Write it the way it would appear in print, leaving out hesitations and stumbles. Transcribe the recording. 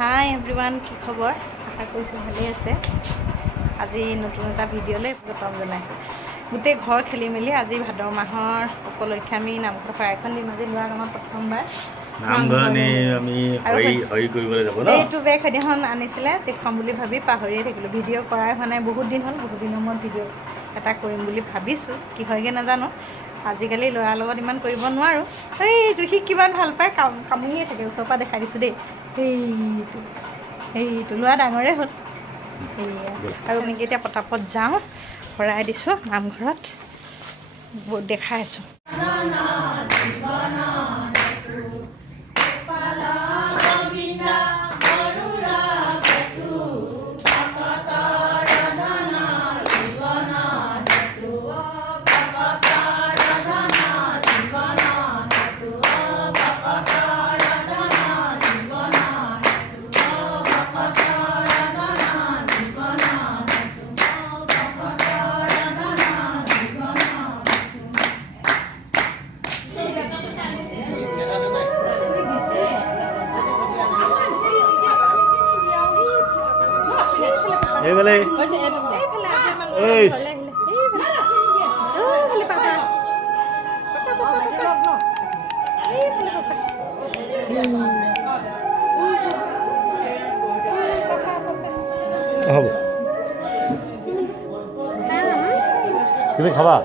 হাই everyone, কি খবৰ? আশা কৰিছোঁ ভালেই আছে। আজি নতুন এটা ভিডিঅ'লৈ স্বাগতম জনাইছোঁ। গোটেই ঘৰ খেলি মেলি আজি ভাদ মাহৰ উপলক্ষে আমি নামঘৰ শৰাইখন দিম। আজি লোৱা গামত প্ৰথমবাৰ এইটো বেগ সেইদিনাখন আনিছিলে দেখুৱাম বুলি ভাবি পাহৰিয়ে থাকিলোঁ। ভিডিঅ' কৰাই হোৱা নাই, বহুত দিন হ'ল। বহুত দিনৰ মূৰত ভিডিঅ' এটা কৰিম বুলি ভাবিছোঁ, কি হয়গৈ নাজানো। আজিকালি ল'ৰাৰ লগত ইমান কৰিব নোৱাৰোঁ। সেইটো সি কিমান ভাল পায়, কামুৰিয়ে থাকে। ওচৰৰ পৰা দেখাই দিছোঁ দেই। সেইটো ল'ৰা ডাঙৰেই হ'ল। সেয়া আৰু এনেকৈ এতিয়া পটাপট যাওঁ, ভৰাই দিছোঁ নামঘৰত, দেখাই আছোঁ। তুমি খাবা?